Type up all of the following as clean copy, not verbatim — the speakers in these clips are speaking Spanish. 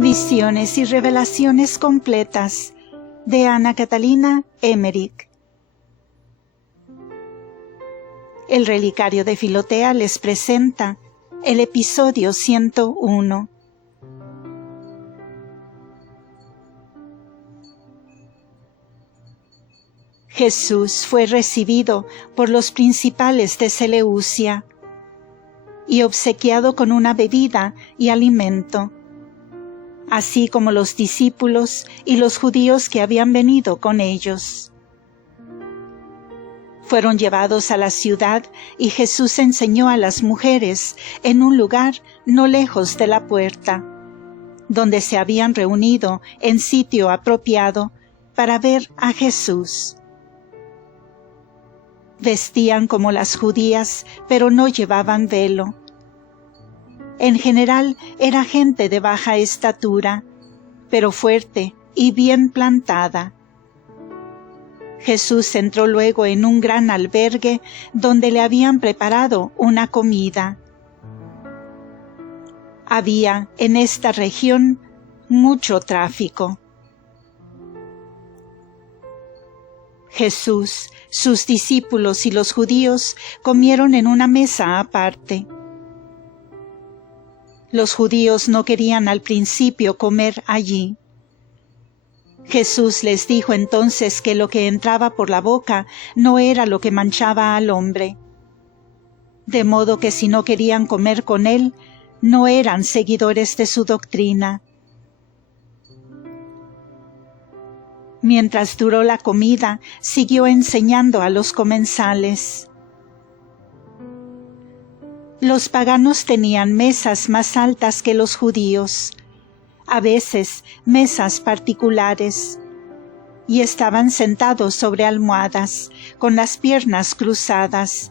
Visiones y revelaciones completas de Ana Catalina Emmerich. El Relicario de Filotea les presenta el episodio 101. Jesús fue recibido por los principales de Seleucia y obsequiado con una bebida y alimento, así como los discípulos y los judíos que habían venido con ellos. Fueron llevados a la ciudad y Jesús enseñó a las mujeres en un lugar no lejos de la puerta, donde se habían reunido en sitio apropiado para ver a Jesús. Vestían como las judías, pero no llevaban velo. En general era gente de baja estatura, pero fuerte y bien plantada. Jesús entró luego en un gran albergue donde le habían preparado una comida. Había en esta región mucho tráfico. Jesús, sus discípulos y los judíos comieron en una mesa aparte. Los judíos no querían al principio comer allí. Jesús les dijo entonces que lo que entraba por la boca no era lo que manchaba al hombre. De modo que si no querían comer con él, no eran seguidores de su doctrina. Mientras duró la comida, siguió enseñando a los comensales. Los paganos tenían mesas más altas que los judíos, a veces mesas particulares, y estaban sentados sobre almohadas, con las piernas cruzadas,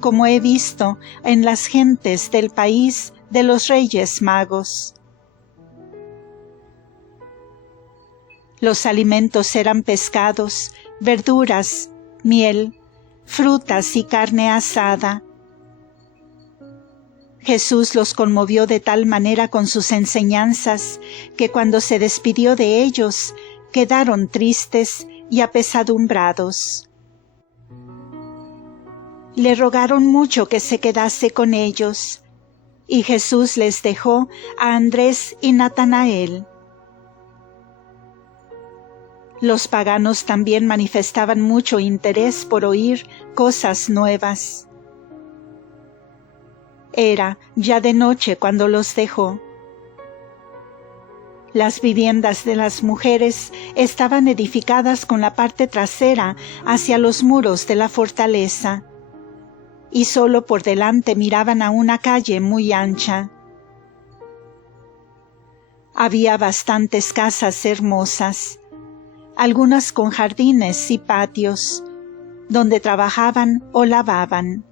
como he visto en las gentes del país de los Reyes Magos. Los alimentos eran pescados, verduras, miel, frutas y carne asada. Jesús los conmovió de tal manera con sus enseñanzas que cuando se despidió de ellos, quedaron tristes y apesadumbrados. Le rogaron mucho que se quedase con ellos, y Jesús les dejó a Andrés y Natanael. Los paganos también manifestaban mucho interés por oír cosas nuevas. Era ya de noche cuando los dejó. Las viviendas de las mujeres estaban edificadas con la parte trasera hacia los muros de la fortaleza, y solo por delante miraban a una calle muy ancha. Había bastantes casas hermosas, algunas con jardines y patios, donde trabajaban o lavaban.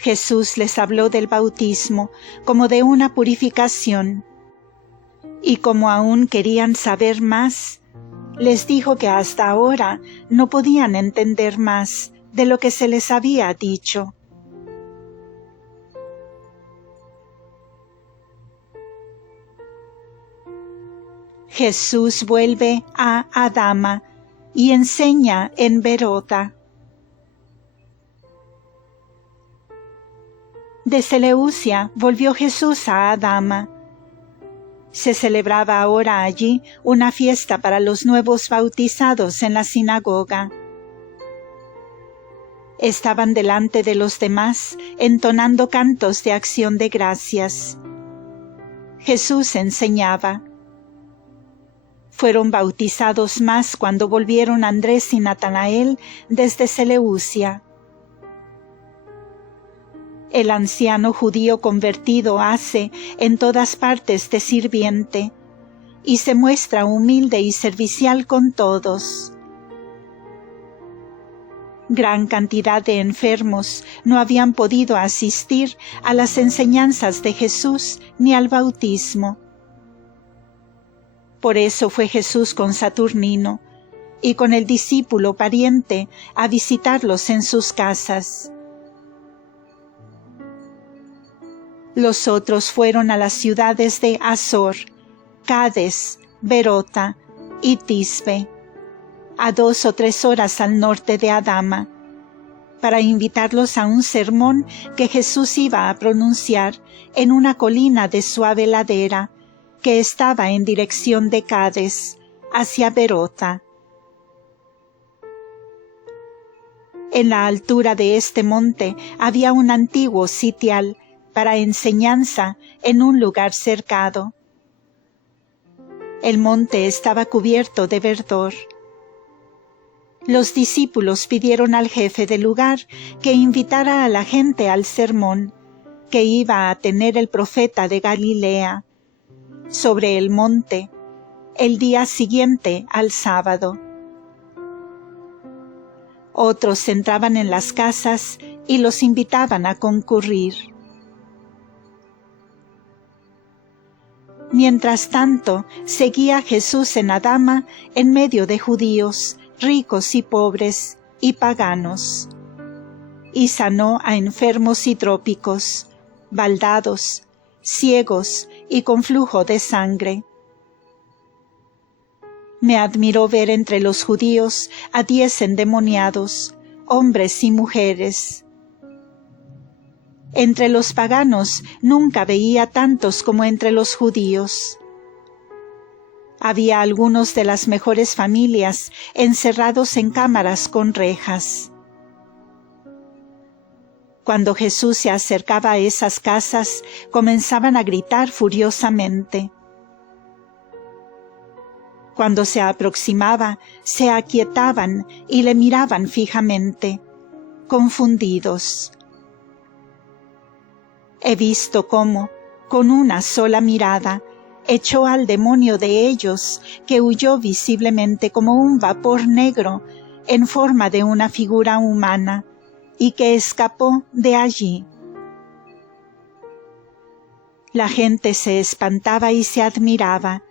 Jesús les habló del bautismo como de una purificación, y como aún querían saber más, les dijo que hasta ahora no podían entender más de lo que se les había dicho. Jesús vuelve a Adama y enseña en Berota. De Seleucia volvió Jesús a Adama. Se celebraba ahora allí una fiesta para los nuevos bautizados en la sinagoga. Estaban delante de los demás entonando cantos de acción de gracias. Jesús enseñaba. Fueron bautizados más cuando volvieron Andrés y Natanael desde Seleucia. El anciano judío convertido hace en todas partes de sirviente y se muestra humilde y servicial con todos. Gran cantidad de enfermos no habían podido asistir a las enseñanzas de Jesús ni al bautismo. Por eso fue Jesús con Saturnino y con el discípulo pariente a visitarlos en sus casas. Los otros fueron a las ciudades de Azor, Cades, Berota y Tisbe, a 2 o 3 horas al norte de Adama, para invitarlos a un sermón que Jesús iba a pronunciar en una colina de suave ladera que estaba en dirección de Cades, hacia Berota. En la altura de este monte había un antiguo sitial para enseñanza en un lugar cercado. El monte estaba cubierto de verdor. Los discípulos pidieron al jefe del lugar que invitara a la gente al sermón que iba a tener el profeta de Galilea sobre el monte el día siguiente al sábado. Otros entraban en las casas y los invitaban a concurrir. Mientras tanto, seguía Jesús en Adama en medio de judíos, ricos y pobres, y paganos, y sanó a enfermos hidrópicos, baldados, ciegos y con flujo de sangre. Me admiró ver entre los judíos a 10 endemoniados, hombres y mujeres. Entre los paganos nunca veía tantos como entre los judíos. Había algunos de las mejores familias encerrados en cámaras con rejas. Cuando Jesús se acercaba a esas casas, comenzaban a gritar furiosamente. Cuando se aproximaba, se aquietaban y le miraban fijamente, confundidos. He visto cómo, con una sola mirada, echó al demonio de ellos, que huyó visiblemente como un vapor negro en forma de una figura humana, y que escapó de allí. La gente se espantaba y se admiraba,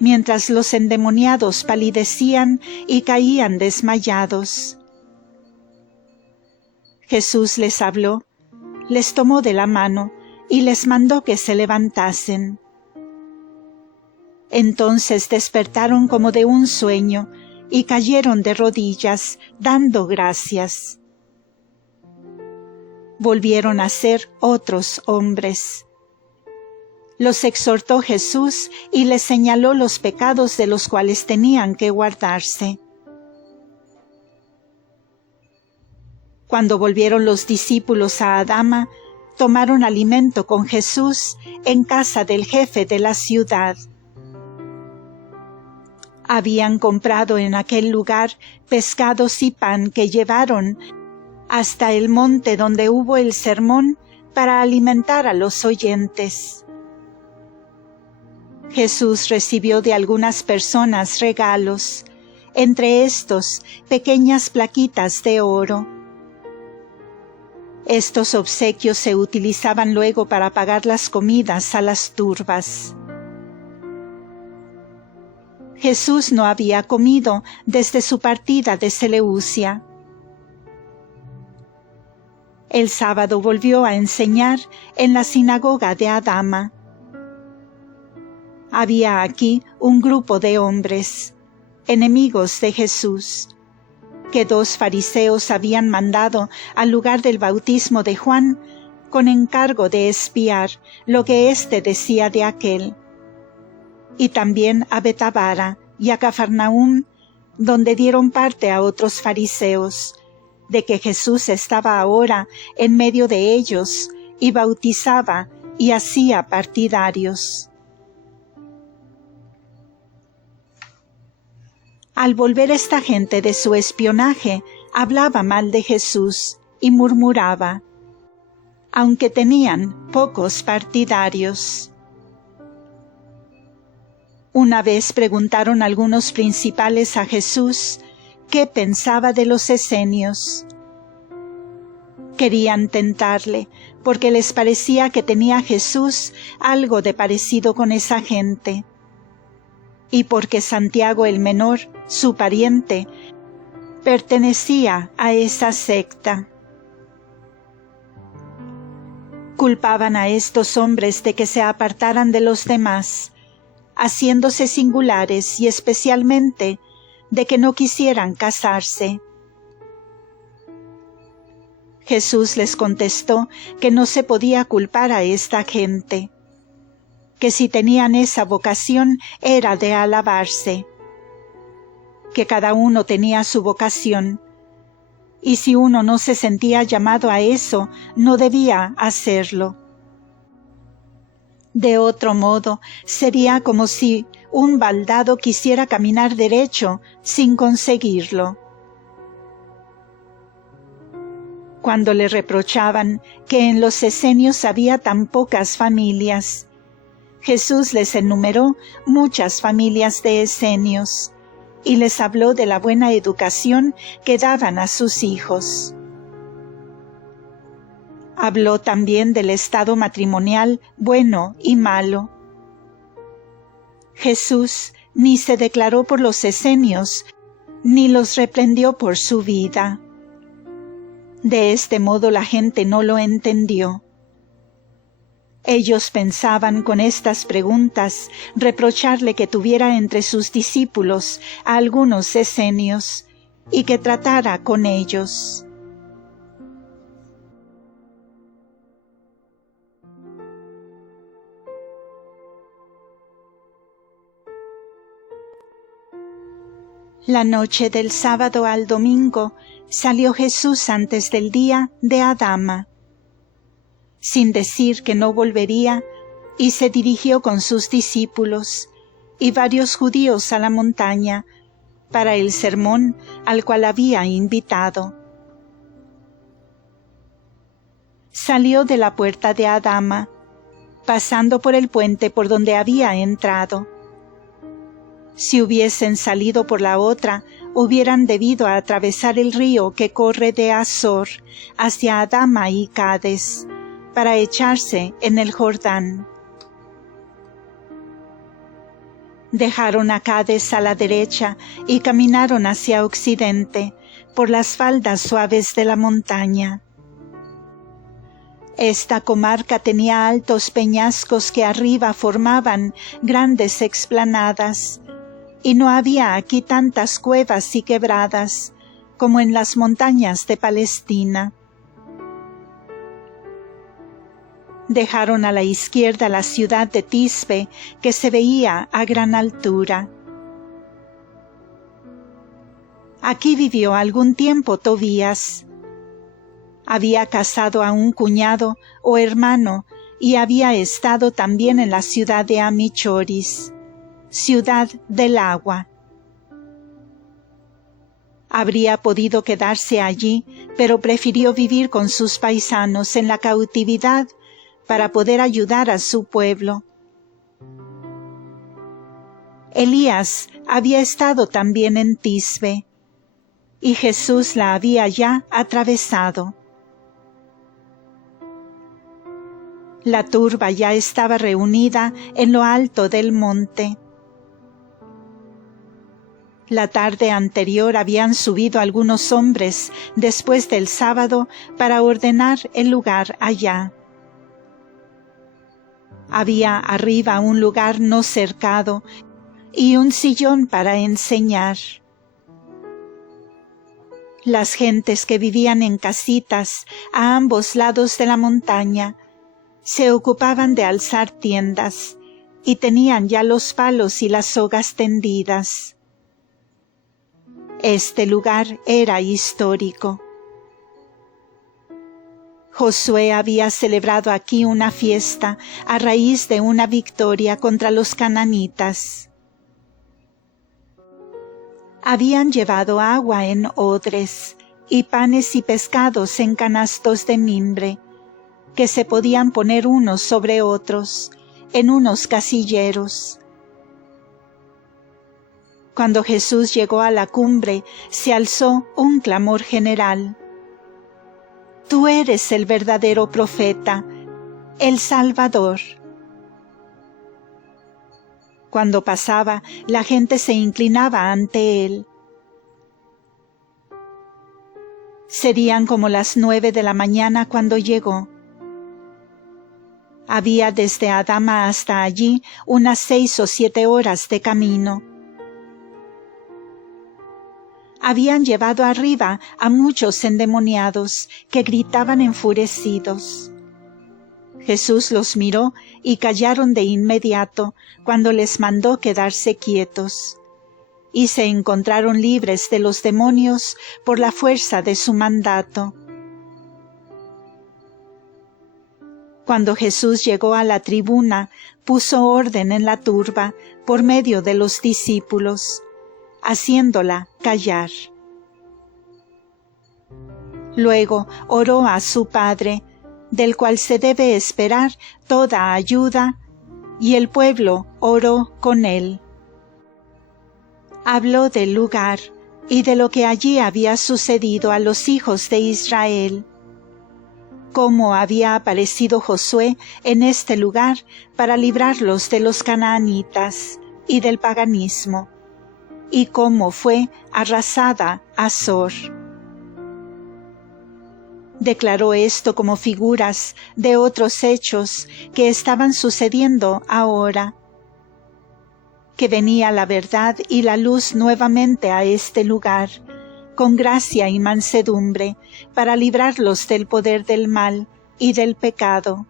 mientras los endemoniados palidecían y caían desmayados. Jesús les habló, les tomó de la mano y les mandó que se levantasen. Entonces despertaron como de un sueño y cayeron de rodillas, dando gracias. Volvieron a ser otros hombres. Los exhortó Jesús y les señaló los pecados de los cuales tenían que guardarse. Cuando volvieron los discípulos a Adama, tomaron alimento con Jesús en casa del jefe de la ciudad. Habían comprado en aquel lugar pescados y pan que llevaron hasta el monte donde hubo el sermón para alimentar a los oyentes. Jesús recibió de algunas personas regalos, entre estos pequeñas plaquitas de oro. Estos obsequios se utilizaban luego para pagar las comidas a las turbas. Jesús no había comido desde su partida de Seleucia. El sábado volvió a enseñar en la sinagoga de Adama. Había aquí un grupo de hombres, enemigos de Jesús, que 2 fariseos habían mandado al lugar del bautismo de Juan con encargo de espiar lo que éste decía de aquel, y también a Betábara y a Cafarnaúm, donde dieron parte a otros fariseos, de que Jesús estaba ahora en medio de ellos y bautizaba y hacía partidarios. Al volver esta gente de su espionaje, hablaba mal de Jesús y murmuraba, aunque tenían pocos partidarios. Una vez preguntaron algunos principales a Jesús qué pensaba de los esenios. Querían tentarle, porque les parecía que tenía Jesús algo de parecido con esa gente, y porque Santiago el menor, su pariente, pertenecía a esa secta. culpaban a estos hombres de que se apartaran de los demás, haciéndose singulares y especialmente de que no quisieran casarse. Jesús les contestó que no se podía culpar a esta gente, que si tenían esa vocación era de alabarse, que cada uno tenía su vocación, y si uno no se sentía llamado a eso, no debía hacerlo. De otro modo, sería como si un baldado quisiera caminar derecho sin conseguirlo. Cuando le reprochaban que en los esenios había tan pocas familias, Jesús les enumeró muchas familias de esenios y les habló de la buena educación que daban a sus hijos. Habló también del estado matrimonial bueno y malo. Jesús ni se declaró por los esenios, ni los reprendió por su vida. De este modo la gente no lo entendió. Ellos pensaban con estas preguntas reprocharle que tuviera entre sus discípulos a algunos esenios y que tratara con ellos. La noche del sábado al domingo salió Jesús antes del día de Adama, sin decir que no volvería, y se dirigió con sus discípulos y varios judíos a la montaña para el sermón al cual había invitado. Salió de la puerta de Adama, pasando por el puente por donde había entrado. Si hubiesen salido por la otra, hubieran debido a atravesar el río que corre de Azor hacia Adama y Cades, para echarse en el Jordán. Dejaron a Cades a la derecha y caminaron hacia occidente, por las faldas suaves de la montaña. Esta comarca tenía altos peñascos que arriba formaban grandes explanadas, y no había aquí tantas cuevas y quebradas como en las montañas de Palestina. Dejaron a la izquierda la ciudad de Tisbe, que se veía a gran altura. Aquí vivió algún tiempo Tobías. Había casado a un cuñado o hermano y había estado también en la ciudad de Amichoris, ciudad del agua. Habría podido quedarse allí, pero prefirió vivir con sus paisanos en la cautividad para poder ayudar a su pueblo. Elías había estado también en Tisbe, y Jesús la había ya atravesado. La turba ya estaba reunida en lo alto del monte. La tarde anterior habían subido algunos hombres después del sábado para ordenar el lugar allá. Había arriba un lugar no cercado y un sillón para enseñar. Las gentes que vivían en casitas a ambos lados de la montaña se ocupaban de alzar tiendas y tenían ya los palos y las sogas tendidas. Este lugar era histórico. Josué había celebrado aquí una fiesta a raíz de una victoria contra los cananitas. Habían llevado agua en odres y panes y pescados en canastos de mimbre, que se podían poner unos sobre otros, en unos casilleros. Cuando Jesús llegó a la cumbre, se alzó un clamor general. Tú eres el verdadero profeta, el Salvador. Cuando pasaba, la gente se inclinaba ante él. Serían como las 9 de la mañana cuando llegó. Había desde Adama hasta allí unas 6 o 7 horas de camino. Habían llevado arriba a muchos endemoniados que gritaban enfurecidos. Jesús los miró y callaron de inmediato cuando les mandó quedarse quietos, y se encontraron libres de los demonios por la fuerza de su mandato. Cuando Jesús llegó a la tribuna, puso orden en la turba por medio de los discípulos, haciéndola callar. Luego oró a su Padre, del cual se debe esperar toda ayuda, y el pueblo oró con él. Habló del lugar y de lo que allí había sucedido a los hijos de Israel, cómo había aparecido Josué en este lugar para librarlos de los canaanitas y del paganismo, y cómo fue arrasada Azor. Declaró esto como figuras de otros hechos que estaban sucediendo ahora, que venía la verdad y la luz nuevamente a este lugar, con gracia y mansedumbre, para librarlos del poder del mal y del pecado.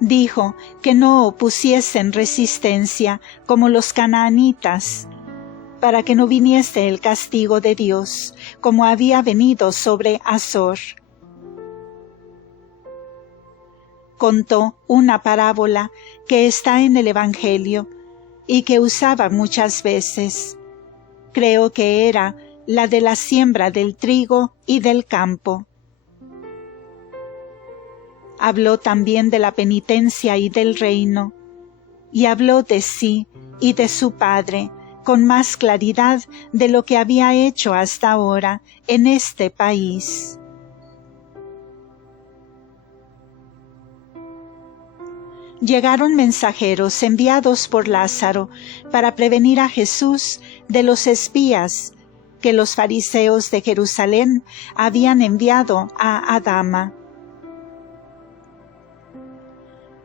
Dijo que no opusiesen resistencia como los canaanitas, para que no viniese el castigo de Dios, como había venido sobre Azor. Contó una parábola que está en el Evangelio y que usaba muchas veces. Creo que era la de la siembra del trigo y del campo. Habló también de la penitencia y del reino, y habló de sí y de su Padre con más claridad de lo que había hecho hasta ahora en este país. Llegaron mensajeros enviados por Lázaro para prevenir a Jesús de los espías que los fariseos de Jerusalén habían enviado a Adama.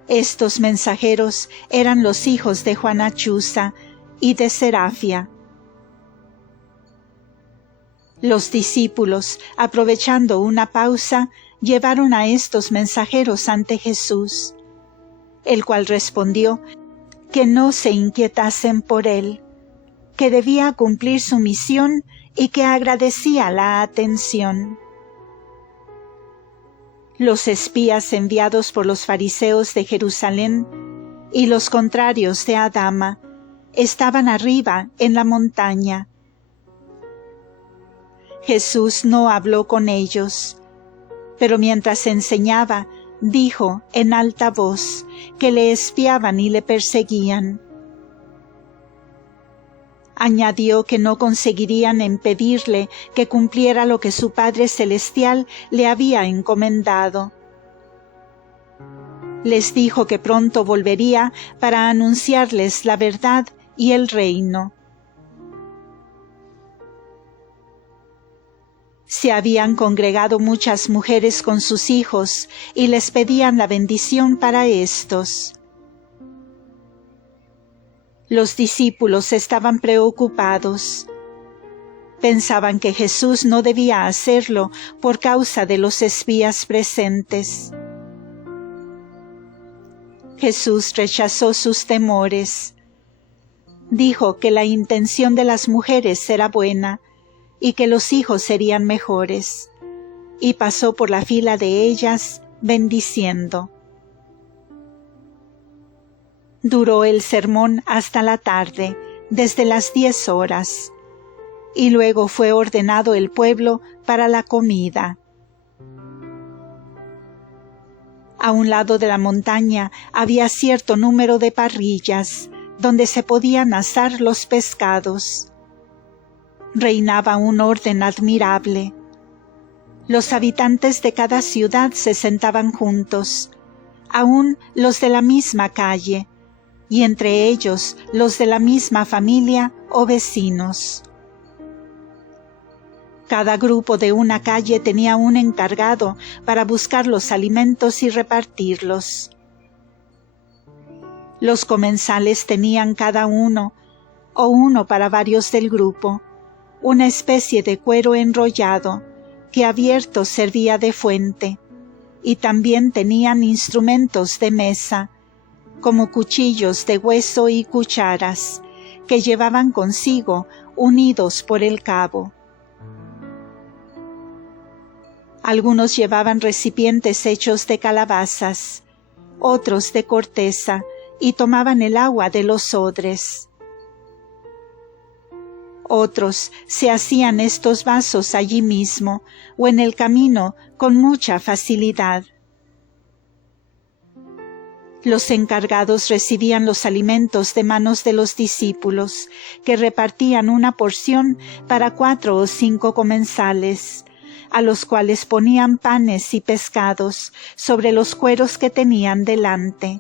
Estos mensajeros eran los hijos de Juana Chuza y de Serafia. Los discípulos, aprovechando una pausa, llevaron a estos mensajeros ante Jesús, el cual respondió que no se inquietasen por él, que debía cumplir su misión y que agradecía la atención. Los espías enviados por los fariseos de Jerusalén y los contrarios de Adama estaban arriba en la montaña. Jesús no habló con ellos, pero mientras enseñaba, dijo en alta voz que le espiaban y le perseguían. Añadió que no conseguirían impedirle que cumpliera lo que su Padre Celestial le había encomendado. Les dijo que pronto volvería para anunciarles la verdad y el reino. Se habían congregado muchas mujeres con sus hijos y les pedían la bendición para éstos. Los discípulos estaban preocupados. Pensaban que Jesús no debía hacerlo por causa de los espías presentes. Jesús rechazó sus temores. Dijo que la intención de las mujeres era buena y que los hijos serían mejores, y pasó por la fila de ellas bendiciendo. Duró el sermón hasta la tarde, desde las 10 horas, y luego fue ordenado el pueblo para la comida. A un lado de la montaña había cierto número de parrillas, donde se podían asar los pescados. Reinaba un orden admirable. Los habitantes de cada ciudad se sentaban juntos, aun los de la misma calle, y entre ellos los de la misma familia o vecinos. Cada grupo de una calle tenía un encargado para buscar los alimentos y repartirlos. Los comensales tenían cada uno, o uno para varios del grupo, una especie de cuero enrollado, que abierto servía de fuente, y también tenían instrumentos de mesa, como cuchillos de hueso y cucharas, que llevaban consigo unidos por el cabo. Algunos llevaban recipientes hechos de calabazas, otros de corteza, y tomaban el agua de los odres. Otros se hacían estos vasos allí mismo o en el camino con mucha facilidad. Los encargados recibían los alimentos de manos de los discípulos, que repartían una porción para 4 o 5 comensales, a los cuales ponían panes y pescados sobre los cueros que tenían delante.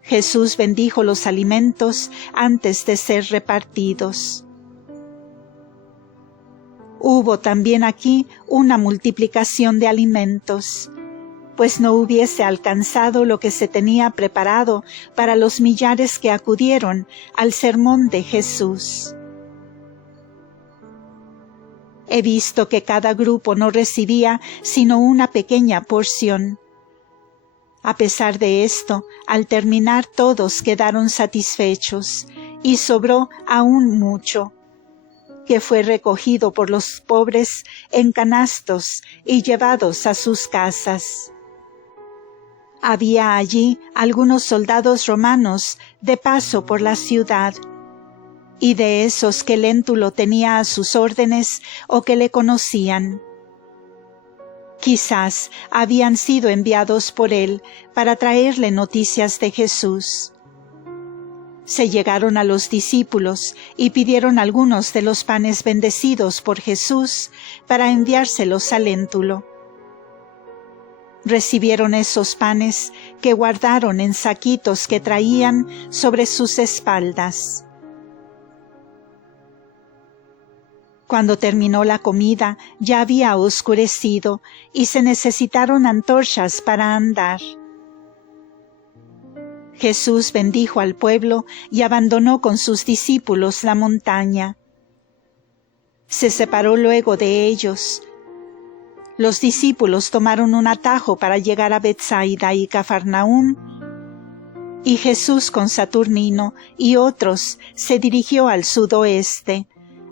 Jesús bendijo los alimentos antes de ser repartidos. Hubo también aquí una multiplicación de alimentos, pues no hubiese alcanzado lo que se tenía preparado para los millares que acudieron al sermón de Jesús. He visto que cada grupo no recibía sino una pequeña porción. A pesar de esto, al terminar todos quedaron satisfechos, y sobró aún mucho, que fue recogido por los pobres en canastos y llevados a sus casas. Había allí algunos soldados romanos de paso por la ciudad, y de esos que Léntulo tenía a sus órdenes o que le conocían. Quizás habían sido enviados por él para traerle noticias de Jesús. Se llegaron a los discípulos y pidieron algunos de los panes bendecidos por Jesús para enviárselos a Léntulo. Recibieron esos panes que guardaron en saquitos que traían sobre sus espaldas. Cuando terminó la comida, ya había oscurecido y se necesitaron antorchas para andar. Jesús bendijo al pueblo y abandonó con sus discípulos la montaña. Se separó luego de ellos. Los discípulos tomaron un atajo para llegar a Betsaida y Cafarnaúm, y Jesús con Saturnino y otros se dirigió al sudoeste,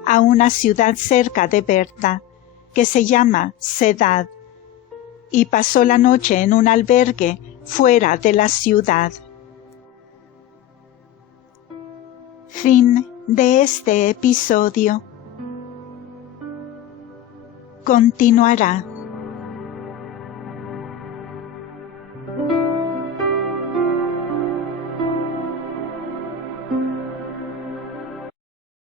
a una ciudad cerca de Berta, que se llama Sedad, y pasó la noche en un albergue fuera de la ciudad. Fin de este episodio. Continuará.